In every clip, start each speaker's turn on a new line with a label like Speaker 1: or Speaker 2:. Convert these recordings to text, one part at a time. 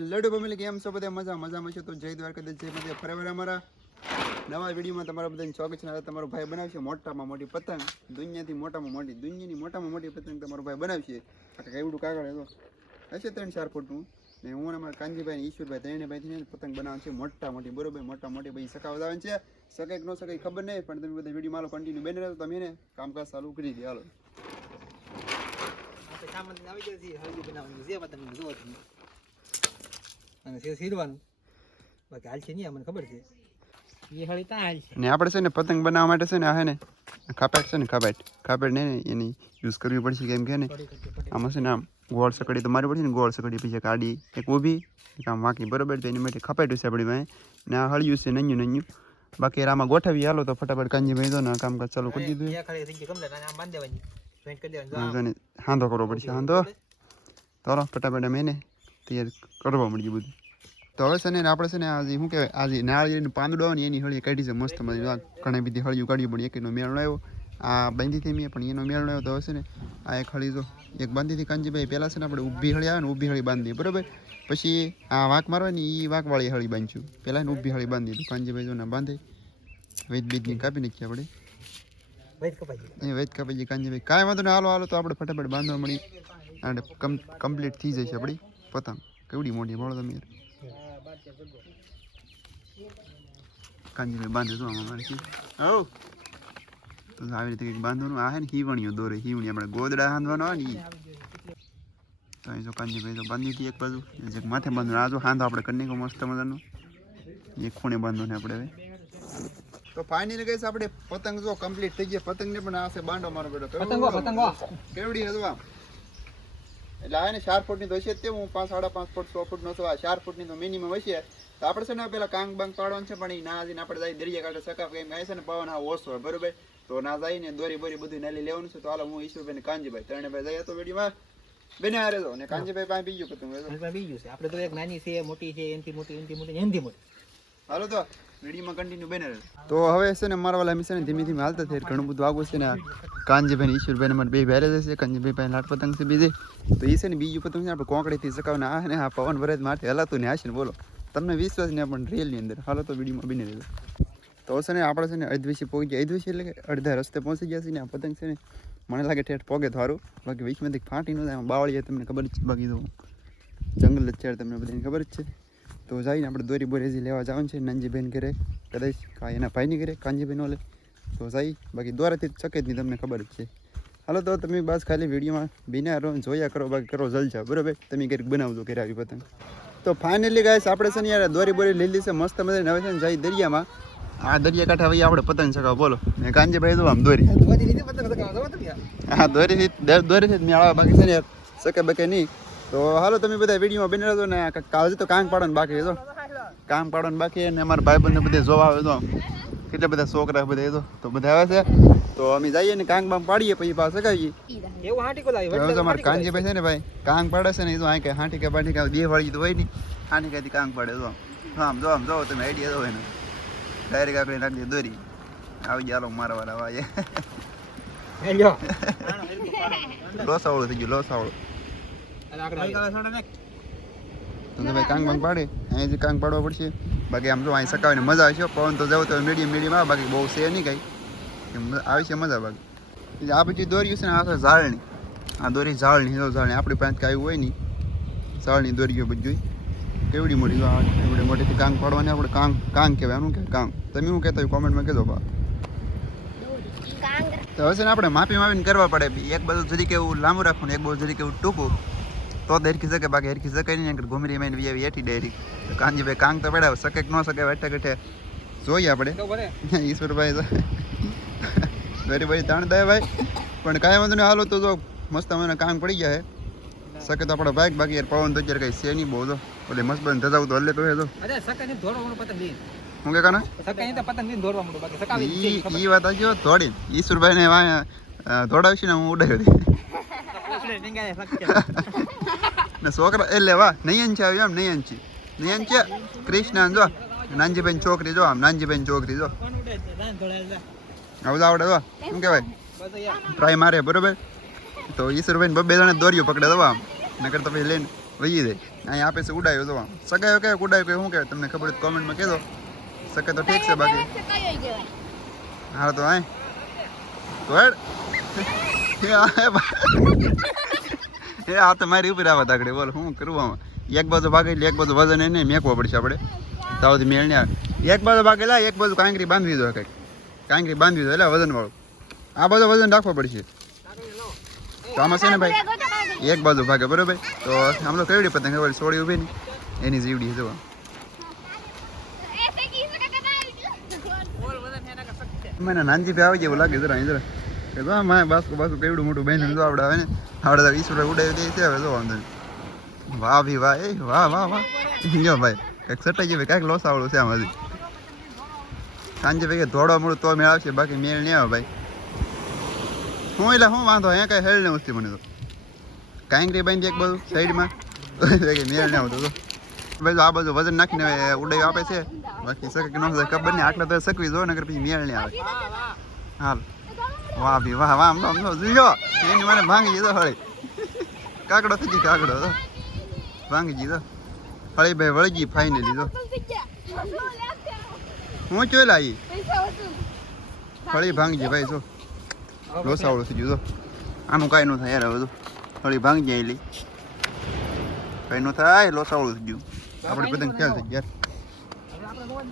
Speaker 1: Laddu family કેમ છો બધા મજા, મજામાં છે? તો જય દ્વારકા જય બધે ફરેવાર અમારા નવા વિડીયોમાં તમારા બધાને સ્વાગત છે. તમારો ભાઈ બનાવશે મોટામાં મોટી પતંગ. દુનિયાથી મોટામાં મોટી, દુનિયાની મોટામાં મોટી પતંગ તમારો ભાઈ બનાવશે. આ કેવડું કાગળ હતો. હશે ત્રણ ચાર ફૂટનું ને હું અમારા કાનજીભાઈ ઈશ્વરભાઈ ત્રણેભાઈથી પતંગ બનાવે છે. મોટા મોટી, બરોબર, મોટા મોટી ભાઈ સખાવત આવે છે. સકે કે ન સકે ખબર નહીં, પણ તમે બધા વીડિયો માલો કન્ટિન્યુ બની રહ્યો તમે એને કામકાજ ચાલુ કરી દે. હાલો
Speaker 2: આપણે સામાન આવી ગયો છે હળદી બનાવવાનું છે પતંગ જોવો તમે અને છે સીરવાનું બાકી હાલ છે નહીં મને ખબર છે. એ હળી ત્યાં હાલ છે.
Speaker 1: ને આપણે છે ને પતંગ બનાવવા માટે છે ને આ ને ખાપેટ છે ને ખાપેટ ખાપેટ ને એની યુઝ કરવી પડશે કેમ કે ને આમાં છે. ને આમ ગોળ સકડી તો મારી પડશે ને ગોળ સકડી પછી એક એક ઊભી એક આમ વાંકી બરોબર? તો એની માટે ખપાટ્યું છે આપણી પાસે. ને આ હળિયું છે નન્યું નન્યું. બાકી આમાં ગોઠવી હાલો તો ફટાફટ કાંજી ભાઈ દો ને કામકાજ ચાલુ કરી દીધું. હાંધો કરવો પડશે હાંધો. તો ફટાફટ અમે એને તૈયાર કરવા મળીએ બધું. તો હવે છે ને આપણે છે ને આજે શું કહેવાય આજે નાળિયેરનું પાંદડું ને એની હળી કાઢી છે મસ્ત મજા ઘણી બધી હળિયું કાઢ્યું પણ એકનો મેળ આવ્યો. આ બાંધી મેં પણ એનો મેળ આવ્યો. તો હવે છે ને આ એક હળી જો એક બાંધી હતી કાંજીભાઈ પહેલાં છે ને આપણે ઊભી હળી આવે ને ઊભી હળી બાંધી બરાબર? પછી આ વાંક મારવાની એ વાંકવાળી હળી બાંધ્યું. પહેલાં એને ઊભી હળી બાંધી દીધું કાંજીભાઈ જો ને બાંધે. વેદ બીજની કાપી નાખીએ આપણે.
Speaker 2: વેદ કપાઈ
Speaker 1: કાંજીભાઈ કાંઈ વાંધો નહીં હાલો હાલો તો આપણે ફટાફટ બાંધવા મળી. અને કમ્પ્લીટ થઈ જશે આપણી. પતંગ. કેવડી મોટી બોલો તમે. કાંજીભાઈ બાંધે તો આમાં મારે હવ તો આવી રીતે કંઈક બાંધવાનું આ હે ને હીવણીઓ દોરે હીવણી આપણે ગોદડા હાંધવાનો હોય ને તો અહીં જો કાંજીભાઈ તો બાંધી હતી એક બાજુ. જે માથે બાંધવાનું આ જો હાંધો આપણે કરી મસ્ત મજાનો. એક ખૂણે બાંધવાનો આપણે હવે. તો ફાઇનલી ગઈસ આપણે પતંગ જો કમ્પ્લીટ થઈ ગયા પતંગ ને પણ આ છે બાંડો મારો બેટો
Speaker 2: પતંગો પતંગો.
Speaker 1: કેવડી આમ? એટલે આ ને ચાર ફૂટની તો હશે તે હું પાંચ સાડા પાંચ ફૂટ સો ફૂટ નો આ ચાર ફૂટની તો મિનિમમ હશે. તો આપણે છે ને પેલા કાંગ બાંગ પાડવાનું છે પણ એ ના જઈને આપણે જાય દરિયા કાંઠે સકાફ કેમ આવે છે ને પવન આ ઓછો હોય બરોબર? તો ના જાય ને દોરી બોરી બધું નાલી લેવાનું છે તો હાલો હું ઈશ્વરભાઈ ને કાંજીભાઈ ત્રણે ભાઈ જઈએ તો વેડીમાં બેને હારે તો ને કાંજીભાઈ પાસે બીજું
Speaker 2: કતું. બીજું છે. આપણે તો એક નાની છે મોટી છે એનથી મોટી એનથી મોટી એનથી મોટી.
Speaker 1: હાલો તો. વિડીયોમાં કન્ટિન્યુ બને તો હવે છે ને મારા વાલા મિશન ધીમે ધીમે હાલતા થઈ ઘણું બધું આગું છે ને કાનજીભાઈ ઈશ્વરભાઈ અમારે મારે બે ભેરે જશે કાનજીભાઈ ભાઈ લાટ પતંગ છે બીજે તો એ છે ને બીજું પતંગ છે આપણે કોંકડીથી સકાવને આ ને આ પવન ભરે મારે હલાતું ને હાશે ને બોલો તમને વિશ્વાસ ને પણ રિયલની અંદર હાલો તો વિડીયોમાં બની રહેજો તો છે ને આપણે છે ને અધવિશી પહોંચી ગયા અધવિશી એટલે અડધા રસ્તે પહોંચી ગયા છે ને આ પતંગ છે ને મને લાગે ઠેઠ પોગે થારું બાકી વીસમાંથી ફાટી ન જાય બાવળીએ તમને ખબર જ છે બાકી તો જંગલ જ છે તમને બધાને ખબર જ છે તો જઈને આપણે દોરી બોરી હજી લેવા જવાનું છે નંજીબેન ઘરે. કદાચ કાંઈ એના ભાઈની ઘરે કાંજીબેન ઓલે. તો જઈ બાકી દ્વારાથી શકે જ નહીં તમને ખબર જ છે. હાલો તો તમે બસ ખાલી વિડીયોમાં બિના રહો જોયા કરો બાકી કરો જલજા બરોબર? તમે ક્યારેક બનાવજો ઘરે આવી પતંગ. તો ફાઇનલી ગાઈસ આપણે છે ને યાર દોરી બોરી લીધી છે મસ્ત મજાની. હવે છે ને જઈ દરિયામાં. આ દરિયા ભાઈ આપણે પતંગ ચગાવ બોલો. ને કાંજીભાઈ તો આમ દોરી. હા દોરીથી દર દોરીથી જ મેળાવા. બાકી છે ને યાર શકે બકે નહીં. તો હાલો તમે બધા વિડીયોમાં બની રહેજો ને કાલ તો કામ પાડવાનું બાકી હતો કામ પાડવાનું બાકી અને અમારા ભાઈબંધને બધે જોવા આવે તો કેટલા બધા છોકરા બધા એ તો તો બધા આવે છે. તો અમે જઈએ ને કાંગ બાંગ પાડીએ પછી હવે તો અમારે કાંજીભાઈ છે ને ભાઈ કાંગ પાડે છે ને એ તો આ કે હાંટી કે બાંટી કે બે વાળી તો હોય નહીં. હાંટી કાંઈ કાંગ પાડે તો આમ જો આમ જો તમે આઈડિયા દો એને. ડાયરેક્ટ આપણે નાખી દે દોરી. આવી ગયા હાલો મારા વાળા
Speaker 2: લ્યો
Speaker 1: લોસાવળું થઈ ગયું લોસાવળું.
Speaker 2: અને આગળ
Speaker 1: તો તો ભાઈ કાંગ બાંગ પાડે. અહીંથી કાંગ પાડવા પડશે. બાકી આમ તો અહીં સકાવીને મજા આવશે પવન તો જવું તો મીડિયમ મીડિયમ આવે. બાકી બહુ છે નહીં કાંઈ. આવી છે મજા બાકી. આ બધી દોરી છે ને આ તો ઝાડની આ દોરી ઝાડની ઝાડની આપણી પાસે કાંઈ હોય નહીં. ઝાડની દોરીઓ બધી કેવડી મોટી આ એવડી મોટીથી કાંગ પાડવાની આપણે કાંગ કાંગ કહેવાય. એનું કે કાંગ તમે શું કહેતા હોય કોમેન્ટમાં કહેજો બા. તો હવે છે ને આપણે માપી માપીને કરવા પડે. એક બાજુ જરી કેવું લાંબુ રાખવું ને એક બાજુ જરી કેવું ટૂંકું. તો જ હરખી શકે બાકી હરખી શકે નહીં નકર ઘૂમરી મેં વી આવી એઠી ડાયરી કાંજીભાઈ કાંગ તો પડાવે શકે કે ન શકે વેઠે ગઠે જોઈએ આપણે. ઈશ્વરભાઈ વેરી ભાઈ તાણ દે ભાઈ. પણ કાંઈ વાંધો નહીં હાલો તો જો મસ્ત મને કાંગ પડી ગયા છે. શકે તો આપણો બાઈક બાકી યાર પવન તો અત્યારે કઈ છે નહીં બહુ તો. એટલે મસ્ત બંધ ધજાવું તો હલ્લે તો હે તો. હું કે કાના?
Speaker 2: જ
Speaker 1: ઈ વાત આજો થોડી ઈશ્વરભાઈ ને વાય દોડાવશે ને હું ઉડાવી દઈ
Speaker 2: આપણે ટીંગાએ શક્ય.
Speaker 1: ને છોકરા એટલે વાહ, નયન છે આવ્યો એમ, નયન છે. નયન છે? કૃષ્ણ, જો. નાનજીબેન છોકરી, જો આમ નાનજીબેન છોકરી, જો.
Speaker 2: કોણ ઉડે છે? રાન ધોળાય છે.
Speaker 1: આવું આવડે, જો. શું કહેવાય? ટ્રાય મારે, બરોબર? તો ઈશ્વરભાઈ બબે જણે દોર્યું પકડે દવા આમ. નકર તો પછી લઈને વહી જાય. અહીંયા આપે છે ઉડાયો તો આમ. સગાયો કે ઉડાયો કે શું કહેવાય? તમને ખબર હોય કોમેન્ટમાં કહેજો. શકે તો ઠીક છે બાકી. હા તો આય. તો હેડ. એ આ તો મારી ઉપર આવા તાકડે બોલ, શું કરવું એક બાજુ ભાગે એટલે એક બાજુ વજન એને મેકવો પડશે આપણે. તાવથી મેળ ને એક બાજુ ભાગે લા, એક બાજુ કાંકરી બાંધવી દો કંઈક. કાંકરી બાંધવી દો એટલે વજન વાળું આ બાજુ વજન રાખવો પડશે. તો આમાં છે ને ભાઈ, એક બાજુ ભાગે, બરોબર? તો આમ તો કેવડી પતંગ ખબર સોળી ઊભી ને, એની જીવડી જોવા મને નાનજી ભાઈ આવી જેવું લાગે, જરા જરા. કે બાસકો બાસકો મોટું બહેન જો આવડે આવે ને આવડે તો વીસ રૂપિયા ઉડાવી દે છે, હવે જો વાંધો વાહ ભી વાહ વાહ વાહ વાહ. જો ભાઈ, કંઈક સટાઈ ગયું, કાંઈક લોસાવાળું છે આમ હજી. સાંજે ભાઈ ધોળો મળું તો મેળ આવશે, બાકી મેળ નહીં આવે ભાઈ. હું એટલે હું વાંધો, અહીંયા કાંઈ હેલ ને વસ્તી મને તો. કાંઈ બાંધી એક બધું સાઈડમાં. મેળ નહીં આવતો તો. ભાઈ આ બાજુ વજન નાખીને ઉડાઈ આપે છે. બાકી શકે કે ન ખબર નહીં, આટલા તો શકવી જો નગર પછી મેળ નહીં આવે. હાલ. વાહ ભી વાહ વાહ, આમ તો આમ તો જોયો એની મને ભાંગી દીધો હળી. કાકડો થઈ કાકડો તો ભાંગી દીધો. હળી ભાઈ વળી ગઈ ફાઇનલી તો હું ચોય લાવી? હળી ભાંગી ગઈ ભાઈ, જો. લોસાવડું થઈ ગયું આનું કાંઈ ન થાય યાર હવે તો હળી ભાંગી જાય લઈ કાંઈ ન થાય લોસાવડું થઈ ગયું. આપણે પતંગ ખ્યાલ થઈ ગયા.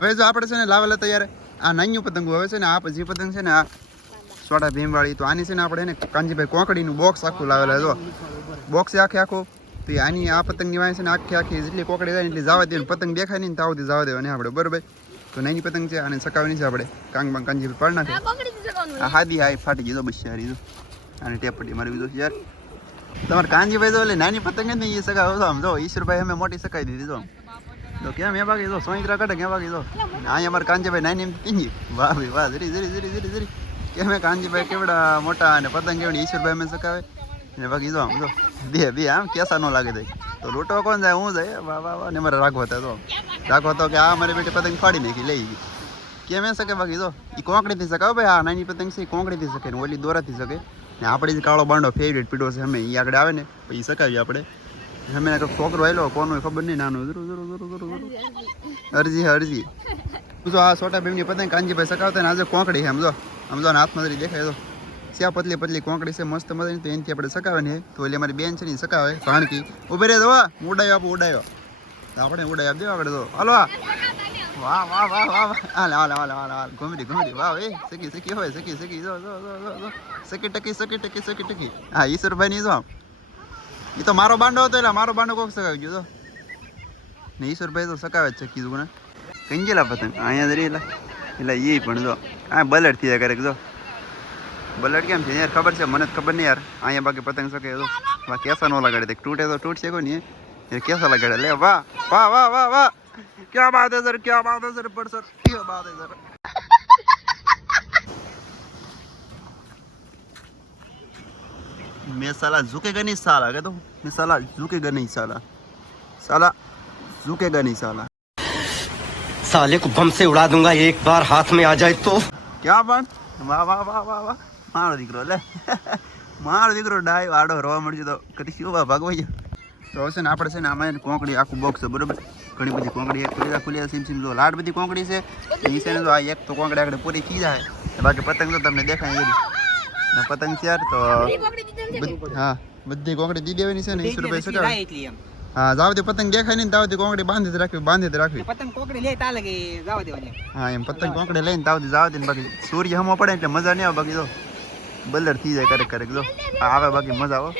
Speaker 1: ભાઈ જો આપણે છે ને લાવેલા તૈયાર. આ નાન્યું પતંગ હવે છે ને આ જે પતંગ છે ને આ સોડા ભીમવાળી તો આની છે ને આપણે એને કાંજીભાઈ કોકડીનું બોક્સ આખું લાવેલા જો. બોક્સ આખે આખું. તો આની આ પતંગની વાય છે ને આખી આખી જેટલી કોકડી થાય એટલી જવા દે પતંગ દેખાય નહીં તાવથી જવા દેવાની આપણે બરોબર? તો નાની પતંગ છે આને સકાવવાની છે આપણે. કાંગ બાંગ કાંજી પાડ નાખે. આ હાદી હા ફાટી ગયો બસ યાર ઈ અને ટેપટી મારી દીધો યાર. તમારે કાંજીભાઈ તો એટલે નાની પતંગ જ નહીં એ સકાવ આમ જો ઈશ્વરભાઈ અમે મોટી સકાઈ દીધી તો તો કેમ એ બાકી જો સોઈત્રા કાઢે કેમ બાકી જો. અહીંયા અમારે કાંજીભાઈ નાની એમ વાહ ભાઈ વાહ જરી જરી જરી જરી જરી. કેમ કાનજીભાઈ કેવડા મોટા અને પતંગ કેવડી ઈશ્વરભાઈ અમે સકાવે ને બાકી જો આમ જો, બે બે આમ કેસા ન લાગે થાય તો લૂંટો કોણ જાય, હું જાય? વાહ વાહ વાહ. ને મારે રાખવો હતા તો રાખવો તો કે આ મારી બેટી પતંગ ફાડી નાખી, લઈ ગઈ. કેમ એ શકે બાકી જો? એ કોંકડીથી શકાવે ભાઈ, આ નાની પતંગ છે એ કોંકડીથી શકે ને ઓલી દોરાથી શકે ને આપણે જ કાળો બાંડો ફેવરેટ પીડો છે, અમે એ આગળ આવે ને, પછી શકાવીએ આપણે. અમે કંઈક છોકરો આવેલો કોનો ખબર નહીં, નાનું જરું જરું જરું જરું જરું અરજી અરજી. જો આ છોટા ભીમની પતંગ કાનજીભાઈ સકાવતા ને આજે કોંકડી છે, આમ જો આમ જો હાથમાં જરી દેખાય તો સ્યા પતલી પતલી કોંકડી છે, મસ્ત મજાની તો એનાથી આપણે સકાવે ને, તો એટલે અમારી બેન છે ને સકાવે, ભાણકી. ઉભે રે દવા ઉડાયો આપો, ઉડાયો. આપણે ઉડાઈ આપી દેવા આગળ તો હાલો વાહ વાહ વાહ વાહ વાહ. હાલ હાલ હાલ હાલ હાલ. ઘૂમડી ઘૂમડી વાહ, એ સકી સકી હોય સકી સકી જો જો જો જો સકી ટકી સકી ટકી સકી ટકી. હા ઈશ્વરભાઈ ની જો એ તો મારો બાંડો હતો એટલે મારો બાંડો કોક સકાવી ગયો તો. ને ઈશ્વરભાઈ તો સકાવે જ છે કીધું ને કઈ ગયેલા પતંગ? અહીંયા દરી એટલે એ પણ જો, આ બલેટ થયા જાય ક્યારેક જો. બલડ કેમ છે યાર ખબર છે, મને જ ખબર નહીં યાર. અહીંયા બાકી પતંગ શકે તો. બાકી કેસા ન લગાડે તે. તૂટે તો તૂટશે કોઈ નહીં એ કેસા લગાડે? લે, વાહ વાહ વાહ વાહ વાહ. ક્યાં બાત હે સર ક્યાં બાત હે સર પણ સર ક્યાં બાત હે સર मैं साला झुकेगा नहीं साला कहता हूँ मैं साला झुकेगा नहीं साला साला झुकेगा नहीं साला
Speaker 3: साले को बम से उड़ा दूंगा एक बार हाथ में आ जाए तो
Speaker 1: ક્યાં પણ વાહ વાહ વાહ વાહ વાહ મારો દીકરો લે મારો દીકરો ડાય આડો રવા મળશે તો કરીશું બા ભાગવાઈ જાય તો હશે ને આપણે છે ને આમાં છે ને કોંકડી આખું બોક્સ છે બરોબર ઘણી બધી કોંકડી એક ખુલ્યા ખુલ્યા સીમ સીમ જો લાડ બધી કોંકડી છે એ છે ને જો આ એક તો કોંકડી આગળ પૂરી થઈ જાય બાકી પતંગ તો તમને દેખાય એવી ને પતંગ છે યાર તો હા બધી કોંકડી દી દેવાની છે ને વીસ રૂપિયા સગાવે હા જાવ દે પતંગ દેખાય નહીં તાવથી કોંકડી બાંધી જ રાખવી બાંધી જ રાખવી.
Speaker 2: પતંગ કોકડી લે તા કે જાવ દેવાની
Speaker 1: હા એમ પતંગ કોંકડી લઈને તાવ દે જાવ દે ને બાકી સૂર્ય હમો પડે એટલે મજા નહીં આવે બાકી જો બલર થઈ જાય કરે કરે જો. આવે બાકી મજા આવે.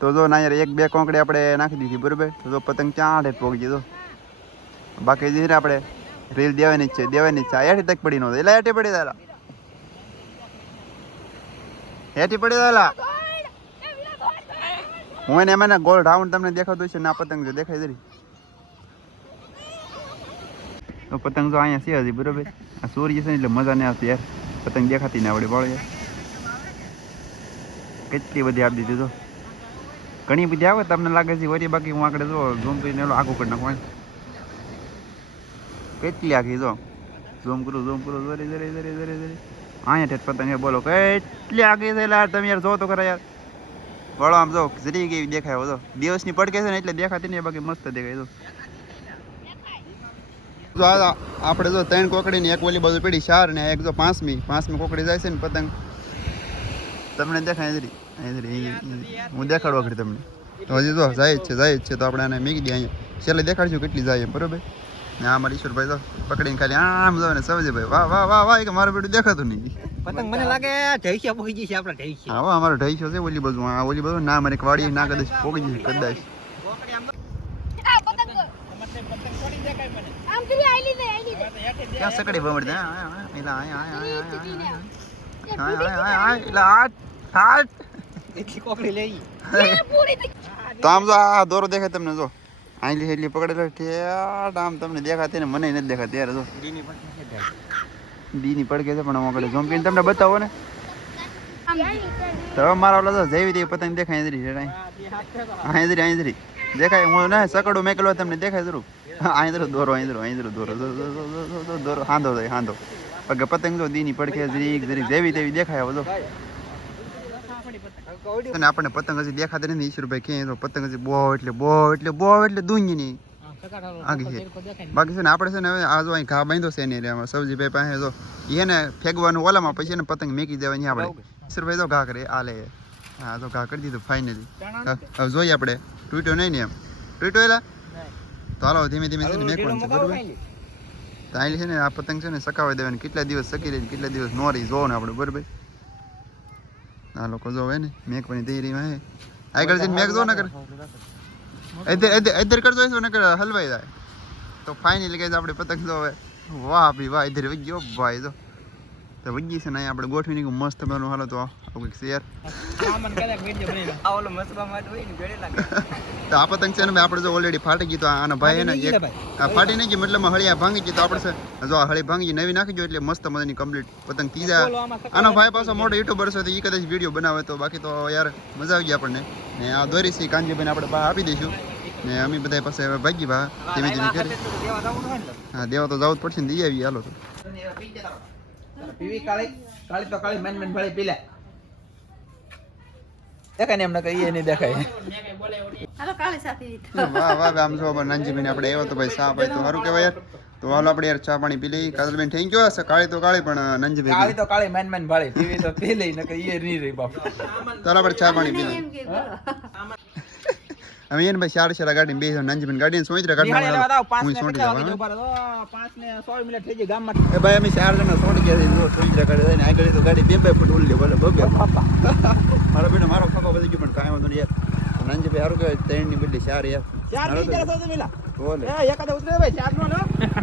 Speaker 1: તો જો ના યાર એક બે કોંકડી આપણે નાખી દીધી બરોબર? તો જો પતંગ ક્યાં આડે પોગી જો. બાકી જે ને આપણે રીલ દેવાની જ છે દેવાની જ છે. આ તક પડી નહોતી એટલે હેઠી પડી દાલા હેઠી પડી દેલા હું એને એમાં ગોળ રાઉન્ડ તમને દેખાતું છે ને પતંગ જો દેખાય જરી. તો પતંગ તો અહીંયા છે હજી, બરોબર? આ સૂર્ય છે એટલે મજા નહીં આવતી યાર. પતંગ દેખાતી ને આવડે બાળ યાર કેટલી બધી આપી દીધી તો. ઘણી બધી આવે તમને લાગે છે વરી બાકી હું આગળ જો, ઝૂમ કરીને આગું કરી નાખું કેટલી આખી જો. ઝૂમ કરું ઝૂમ કરું, જરી જરી જરી જરી જરી. અહીંયા ઠેઠ પતંગ તમે બોલો, કેટલી આગી છે યાર તમે યાર જો તો ખરા યાર. વળો આમ જો જરી કેવી દેખાય હો જો. દિવસની પડકે છે ને એટલે દેખાતી નહીં, બાકી મસ્ત દેખાય તો જો આ આપણે જો ત્રણ કોકડી ને એક ઓલી બાજુ પડી, ચાર ને એક જો પાંચમી. પાંચમી કોકડી જાય છે ને પતંગ. તમને દેખાય જરી. હું દેખાડવા કરી તમને. હજી જો, જાય છે જાય છે. તો આપણે આને મીકી દઈએ અહીંયા. છેલ્લે દેખાડશું કેટલી જાય બરોબર? ને મારી મારા ઈશ્વરભાઈ તો પકડીને ખાલી આમ જો ને સમજે ભાઈ વાહ વાહ વાહ વાહ કે મારું બેટું દેખાતું નહીં.
Speaker 2: પતંગ મને લાગે ઢૈસિયા પોઈ જશે આપણા ઢૈસિયા
Speaker 1: હા અમારો ઢાઈસો છે ઓલી બાજુ. આ ઓલી બાજુ ના મને વાડી ના કદાચ પોગી જશે કદાચ. ક્યાં સકડી ભમડ દે આ આ એલા આ આ. આ
Speaker 4: ઈ ચીટીને આમ.
Speaker 1: આ આ આ એલા હાટ હાટ
Speaker 2: એટલી કોકડી લઈ.
Speaker 1: તો આમ જો આ દોરો દેખાય તમને જો. આઈલી હેલી પકડેલો ઠેઠ આમ તમને દેખાતી ને મને નથી દેખાતી. યાર જો. દીની પડકે છે પણ હું આગળ તમને બતાવો ને. તો મારા ઓલા તો જેવી તેવી પતંગ દેખાય ઇધરી છે આંધરી આંધરી દેખાય હું ના સકડો મેકલો તમને દેખાય જરૂર. આંધરો દોરો આંધરો આંધરો દોરો દોરો હાંધો થાય હાંધો. પગે પતંગ જો દીની પડખે જરીક જરીક જેવી તેવી દેખાય હવે જો. અને આપણને પતંગ હજી દેખાતી નથી. ઈશ્વરભાઈ કે તો પતંગ હજી બહુ એટલે બહુ એટલે બહુ એટલે દુંજી ની. આગી છે. બાકી છે ને આપણે છે ને હવે આ જો અહીં ઘા બાંધો છે એની એટલે સબજીભાઈ પાસે જો એને ફેંકવાનું ઓલામાં પછી એને પતંગ મેકી દેવાની આપણે. ઈશ્વરભાઈ તો ઘા કરે આ લે. હા તો ઘા કરી દીધું ફાઇનલી હવે જોઈએ આપણે. તૂટ્યો નહીં ને એમ. તૂટ્યો એલા? તો હાલો ધીમે ધીમે છે ને મેકવાનું છે બરોબર? તો છે ને આ પતંગ છે ને સકાવી દેવાની. કેટલા દિવસ સકી રહી કેટલા દિવસ નો રહી જોવો ને આપણે બરોબર? આ લોકો જોવે ને મેકવાની તૈયારીમાં હે. આગળ જઈને મેક જો ને કર ઇધર કરજો એસો નકર હલવાઈ જાય. તો ફાઇનલી કહીશ આપણે પતંગ જોવે વાહ ભાઈ વાહ ઇધર ગયો ભાઈ જો. તો વગી છે ને અહીંયા આપણે ગોઠવી નીકળું મસ્ત બનવું. હાલો તો આવું. કંઈક શેર તો આ પતંગ છે ને આપણે જો ઓલરેડી ફાટી ગઈ તો આનો ભાઈ એને ને એક આ ફાટી નહીં ગઈ મતલબ હળિયા ભાંગી ગઈ તો આપણે છે જો આ હળી ભાંગી ગઈ, નવી નાખી એટલે મસ્ત મજાની કમ્પ્લીટ પતંગ ત્રીજા આનો ભાઈ પાછો મોટો યુટ્યુબર છે તો એ કદાચ વીડિયો બનાવે તો બાકી તો યાર મજા આવી ગઈ આપણને. ને આ દોરી સી કાંજીભાઈને આપણે બહાર આપી દઈશું. ને અમે બધા પાસે હવે ભાગી ભા ધીમે ધીમે કરી. હા દેવા તો જવું જ પડશે ને દઈ આવી હાલો તો.
Speaker 2: પીવી કાળી. કાળી તો કાળી મેન મેન ભળી પીલે. દેખાય ને એમને કહીએ નહીં દેખાય.
Speaker 4: હાલો કાલે સાથે.
Speaker 1: વાહ વાહ આમ જો નાનજીભાઈને આપણે આવ્યો તો ભાઈ ચા ભાઈ તો સારું કહેવાય યાર. તો હાલો આપણે યાર ચા પાણી પી લઈ કાજલબેન થેન્ક યુ હશે? કાળી તો કાળી પણ નાનજીભાઈ
Speaker 2: કાળી તો કાળી મેન મેન ભળી. પીવી તો પી લઈ નકર ઈ નહીં રહી બાપ.
Speaker 1: ચાલો આપણે ચા પાણી પી અમે એને ભાઈ ચાર ચાર ગાડી બે નાનજીભાઈ ગાડી સોઈ રહ્યા
Speaker 2: નિહાળી લેવા દાવ, પાંચ ને સોળ મિનિટ થઈ ગઈ ગામમાં.
Speaker 1: ભાઈ અમે ચાર જણા સોંટી ગયા છે જો સોઈ રહ્યા ગાડી ને આગળ તો ગાડી બે બે ફૂટ ઉલ્લી બોલે બબે મારો બેટો મારો ખભો વધી ગયો પણ કાંઈ વાંધો નહીં યાર. નાનજીભાઈ સારું કહેવાય ત્રણની બદલે ચાર યાર.
Speaker 2: ચાર
Speaker 1: બોલે.
Speaker 2: એકાદા ઉતરે ભાઈ ચાર નો